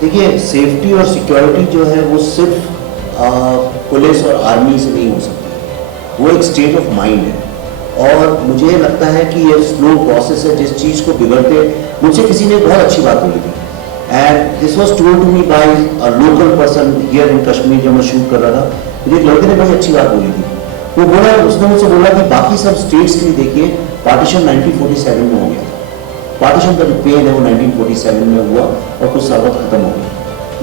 देखिए, सेफ्टी और सिक्योरिटी जो है वो सिर्फ पुलिस और आर्मी से नहीं हो सकती, वो एक स्टेट ऑफ माइंड है। और मुझे लगता है कि ये स्लो प्रोसेस है जिस चीज़ को बिगड़ते। मुझसे किसी ने बहुत अच्छी बात बोली थी, and this was told to me by a local person here in Kashmir. जब मैं शूट कर रहा था, मुझे एक लड़के ने बड़ी अच्छी बात बोली थी। वो बोला, उसने मुझसे बोला कि बाकी सब स्टेट्स के लिए देखिए, पार्टीशन 1947 में हो गया था, पार्टीशन का जो पेन है वो 1947 में हुआ और कुछ साल बाद खत्म हो गया।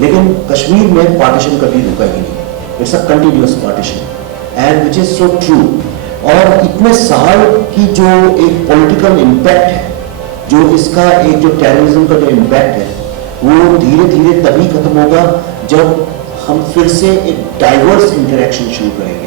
लेकिन कश्मीर में पार्टीशन कभी रुका ही नहीं, it's a continuous partition and which is so true. और इतने साल की जो एक पॉलिटिकल इम्पैक्ट है, जो इसका एक जो टेररिज्म का जो इम्पैक्ट है, वो धीरे धीरे तभी खत्म होगा जब हम फिर से एक डाइवर्स इंटरेक्शन शुरू करेंगे।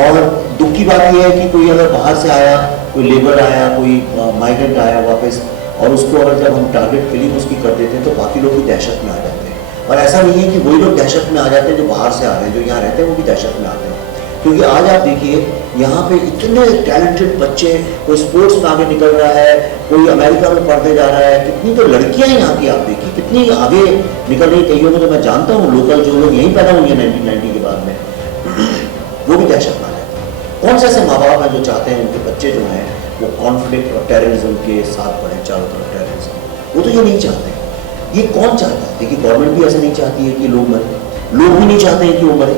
और दुख की बात यह है कि कोई अगर बाहर से आया, कोई लेबर आया, कोई माइग्रेंट आया वापस, और उसको अगर जब हम टारगेट किलिंग उसकी कर देते हैं तो बाकी लोग भी दहशत में आ जाते हैं। और ऐसा नहीं है कि वही लोग दहशत में आ जाते हैं जो बाहर से आ रहे हैं, जो यहाँ रहते हैं वो भी दहशत में आते हैं। क्योंकि आज आप देखिए, यहाँ पे इतने टैलेंटेड बच्चे, कोई स्पोर्ट्स में आगे निकल रहा है, कोई अमेरिका में पढ़ने जा रहा है, कितनी तो लड़कियाँ यहाँ की आप देखिए कितनी आगे निकल रही। कईयों को तो मैं जानता हूँ, लोकल जो लोग यहीं पैदा हुए 1990 के बाद में, वो भी दहशत में आ जाते हैं। कौन से ऐसे माँ बाप हैं जो चाहते हैं उनके बच्चे जो हैं वो कॉन्फ्लिक्ट और टेररिज्म के साथ बढ़े, चारों तरफ टेररिज्म? वो तो ये नहीं चाहते। ये कौन चाहता है? देखिए, गवर्नमेंट भी ऐसा नहीं चाहती है कि लोग मरे, लोग भी नहीं चाहते हैं कि वो मरे,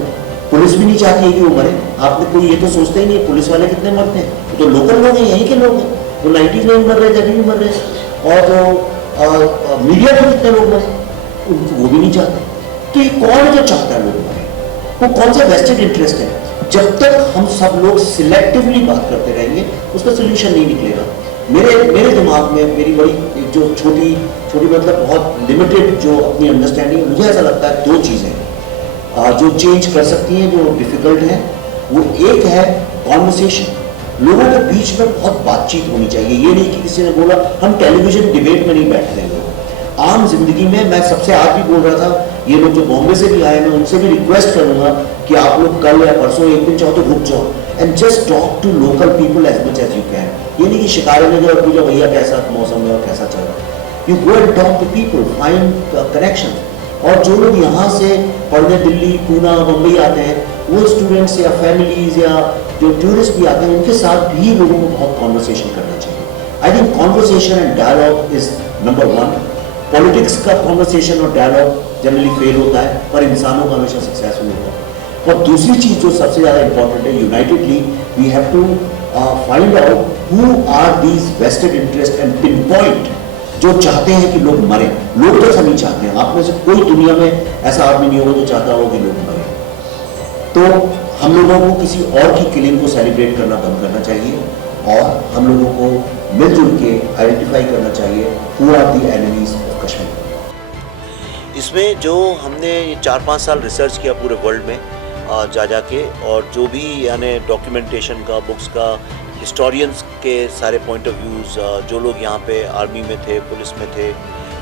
पुलिस भी नहीं चाहती है कि वो मरे। आपने कोई ये तो सोचते ही नहीं पुलिस वाले कितने मरते हैं, वो तो लोकल लोग हैं, यहीं के लोग हैं, वो 90s में भी मर रहे थे, अभी भी मर रहे हैं। और जो मीडिया में कितने लोग मरे, वो भी नहीं चाहते। तो ये कौन है जो चाहता है लोग मरे? वो कौन सा वेस्टेड इंटरेस्ट है? जब तक हम सब लोग सिलेक्टिवली बात करते रहेंगे उसका सोल्यूशन नहीं निकलेगा। मेरे दिमाग में मेरी बड़ी जो छोटी मतलब बहुत लिमिटेड जो अपनी अंडरस्टैंडिंग, मुझे ऐसा लगता है दो चीज़ें जो चेंज कर सकती हैं, जो डिफिकल्ट है। वो एक है कॉन्वर्सेशन, लोगों के बीच में बहुत बातचीत होनी चाहिए। ये नहीं कि किसी ने बोला, हम टेलीविजन डिबेट में नहीं बैठते हैं लोग, आम जिंदगी में। मैं सबसे आज भी बोल रहा था, ये लोग जो बॉम्बे से भी आए, मैं उनसे भी रिक्वेस्ट करूंगा कि आप लोग कल या परसों एक दिन चाहो तो रुक जाओ and just talk to local people as much as you can. ये नहीं कि शिकारे में जो पूछा भैया कैसा मौसम है और कैसा चल रहा है। You go and talk to people, find connection. और जो लोग यहाँ से पढ़ने दिल्ली, पूना, मुंबई आते हैं, वो स्टूडेंट्स या फैमिलीज या जो टूरिस्ट भी आते हैं, उनके साथ भी लोगों को बहुत कॉन्वर्सेशन करना चाहिए। I think conversation and dialogue is number one. Politics का कॉन्वर्सेशन और डायलॉग जनरली फेल होता है, पर इंसानों का हमेशा सक्सेसफुल होता है। और दूसरी चीज़ जो सबसे ज़्यादा इंपॉर्टेंट है, unitedly we have to find out who are these vested interest and pin point जो चाहते हैं कि लोग मरे। लोग तो सभी चाहते हैं, आप में से कोई दुनिया में ऐसा आदमी नहीं होगा जो चाहता हो कि लोग मरे। तो हम लोगों को किसी और की किलिंग को सेलिब्रेट करना बंद करना चाहिए और हम लोगों को मिलजुल के आइडेंटिफाई करना चाहिए who are the enemies of Kashmir. इसमें जो हमने 4-5 साल रिसर्च किया पूरे वर्ल्ड में जा के, और जो भी यानी डॉक्यूमेंटेशन का, बुक्स का, हिस्टोरियंस के सारे पॉइंट ऑफ व्यूज़, जो लोग यहाँ पे आर्मी में थे, पुलिस में थे,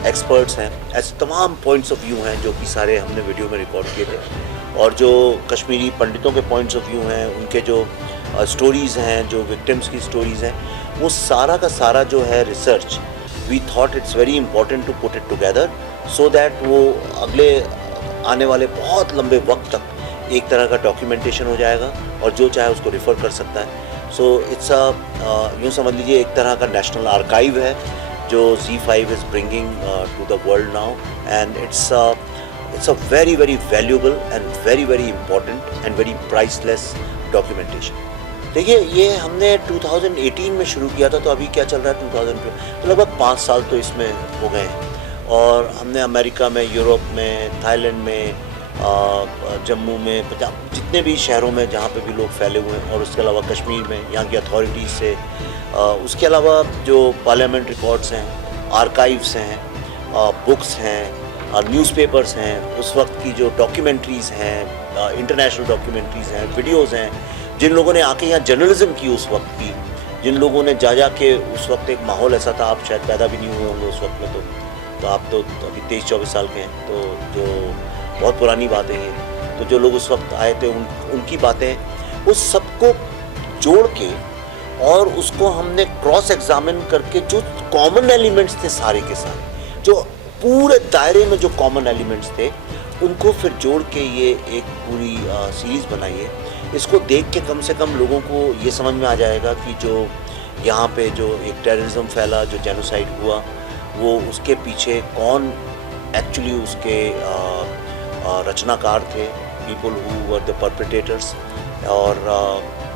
एक्सपर्ट्स हैं, ऐसे तमाम पॉइंट्स ऑफ व्यू हैं जो कि सारे हमने वीडियो में रिकॉर्ड किए थे। और जो कश्मीरी पंडितों के पॉइंट्स ऑफ व्यू हैं, उनके जो स्टोरीज़ हैं, जो विक्टिम्स की स्टोरीज़ हैं, वो सारा का सारा जो है research, we thought it's very important to put it together so that वो अगले आने वाले बहुत लंबे वक्त तक एक तरह का डॉक्यूमेंटेशन हो जाएगा और जो चाहे उसको रिफ़र कर सकता है। सो इट्स यूँ समझ लीजिए एक तरह का नेशनल आर्काइव है जो ZEE5 is bringing to the world now, and it's a very very valuable and very very important and very priceless documentation. देखिए, ये हमने 2018 में शुरू किया था, तो अभी क्या चल रहा है 2020, तो लगभग 5 साल तो इसमें हो गए हैं। और हमने अमेरिका में, यूरोप में, थाईलैंड में, जम्मू में, पंजाब, जितने भी शहरों में जहाँ पे भी लोग फैले हुए हैं, और उसके अलावा कश्मीर में यहाँ की अथॉरिटीज़ से, उसके अलावा जो पार्लियामेंट रिकॉर्ड्स हैं, आर्काइव्स हैं, बुक्स हैं, न्यूज़पेपर्स हैं, उस वक्त की जो डॉक्यूमेंट्रीज़ हैं, इंटरनेशनल डॉक्यूमेंट्रीज़ हैं, वीडियोज़ हैं, जिन लोगों ने आके यहाँ जर्नलिज्म की उस वक्त की, जिन लोगों ने जा के उस वक्त एक माहौल ऐसा था, आप शायद पैदा भी नहीं हुए होंगे उस वक्त में, तो आप तो अभी 23-24 साल के हैं, तो जो बहुत पुरानी बातें हैं, तो जो लोग उस वक्त आए थे उनकी बातें, उस सबको जोड़ के और उसको हमने क्रॉस एग्जामिन करके जो कॉमन एलिमेंट्स थे सारे के सारे, जो पूरे दायरे में जो कॉमन एलिमेंट्स थे उनको फिर जोड़ के ये एक पूरी सीरीज़ बनाई है। इसको देख के कम से कम लोगों को ये समझ में आ जाएगा कि जो यहाँ पे जो एक टेररिज्म फैला, जो जेनोसाइड हुआ, वो उसके पीछे कौन एक्चुअली उसके रचनाकार थे, people who were the perpetrators, और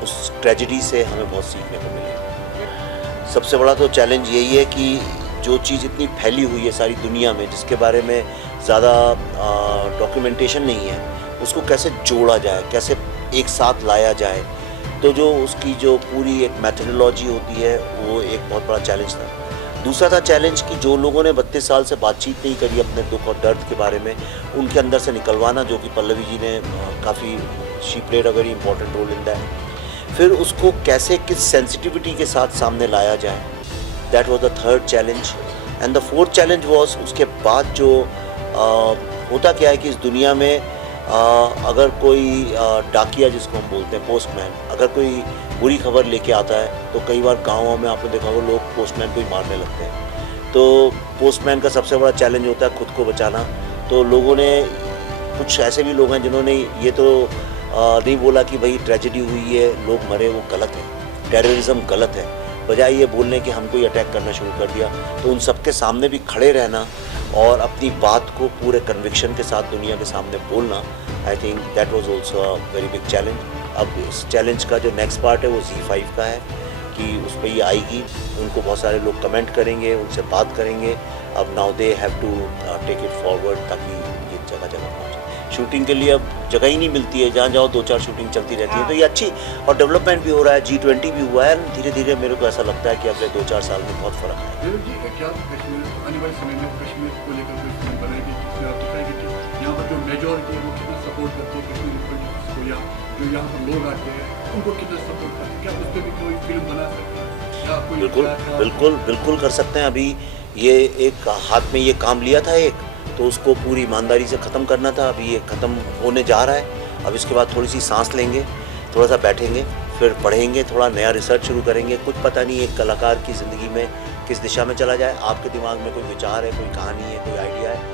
उस ट्रेजेडी से हमें बहुत सीखने को मिले। सबसे बड़ा तो चैलेंज यही है कि जो चीज़ इतनी फैली हुई है सारी दुनिया में, जिसके बारे में ज़्यादा डॉक्यूमेंटेशन नहीं है, उसको कैसे जोड़ा जाए, कैसे एक साथ लाया जाए। तो जो उसकी जो पूरी एक मेथोडोलॉजी होती है वो एक बहुत बड़ा चैलेंज था। दूसरा था चैलेंज कि जो लोगों ने 32 साल से बातचीत नहीं करी अपने दुख और दर्द के बारे में, उनके अंदर से निकलवाना, जो कि पल्लवी जी ने काफ़ी she played a very important role in that. फिर उसको कैसे किस सेंसिटिविटी के साथ सामने लाया जाए, that was the third challenge. And the fourth challenge was उसके बाद जो होता क्या है कि इस दुनिया में अगर कोई डाकिया जिसको हम बोलते हैं, पोस्टमैन, अगर कोई बुरी खबर लेके आता है तो कई बार गाँवों में आपने देखा होगा लोग पोस्टमैन को ही मारने लगते हैं। तो पोस्टमैन का सबसे बड़ा चैलेंज होता है खुद को बचाना। तो लोगों ने, कुछ ऐसे भी लोग हैं जिन्होंने ये तो नहीं बोला कि भाई ट्रेजेडी हुई है, लोग मरे, वो गलत है, टेररिज्म गलत है, बजाय ये बोलने कि हमको ही अटैक करना शुरू कर दिया। तो उन सबके सामने भी खड़े रहना और अपनी बात को पूरे कन्विक्शन के साथ दुनिया के सामने बोलना, I think that was also a very big challenge. अब इस चैलेंज का जो नेक्स्ट पार्ट है वो Z5 का है कि उस पर ये आएगी, उनको बहुत सारे लोग कमेंट करेंगे, उनसे बात करेंगे। अब now they have to take it forward ताकि ये जगह जगह पहुँचे। शूटिंग के लिए अब जगह ही नहीं मिलती है, जहाँ जाओ 2-4 शूटिंग चलती रहती है। तो ये अच्छी और डेवलपमेंट भी हो रहा है, G20 भी हुआ है। धीरे धीरे मेरे को ऐसा लगता है कि अगले 2-4 साल में बहुत फ़र्क आएगा। क्या कश्मीर आने वाले समय में कश्मीर को लेकर कोई फिल्म बनाएगी जिसमें आप दिखाएंगे कि यहाँ पर जो मेजॉरिटी है वो कितना सपोर्ट करती है कश्मीरी पॉलिटिक्स को, या जो यहाँ पर लोग आते हैं उनको कितना सपोर्ट करते हैं? क्या उस पर भी कोई फिल्म बना सकते हैं? बिल्कुल बिल्कुल बिल्कुल कर सकते हैं। अभी ये एक हाथ में ये काम लिया था एक, तो उसको पूरी ईमानदारी से ख़त्म करना था। अभी ये ख़त्म होने जा रहा है। अब इसके बाद थोड़ी सी सांस लेंगे, थोड़ा सा बैठेंगे, फिर पढ़ेंगे, थोड़ा नया रिसर्च शुरू करेंगे। कुछ पता नहीं एक कलाकार की ज़िंदगी में किस दिशा में चला जाए। आपके दिमाग में कोई विचार है, कोई कहानी है, कोई आइडिया है,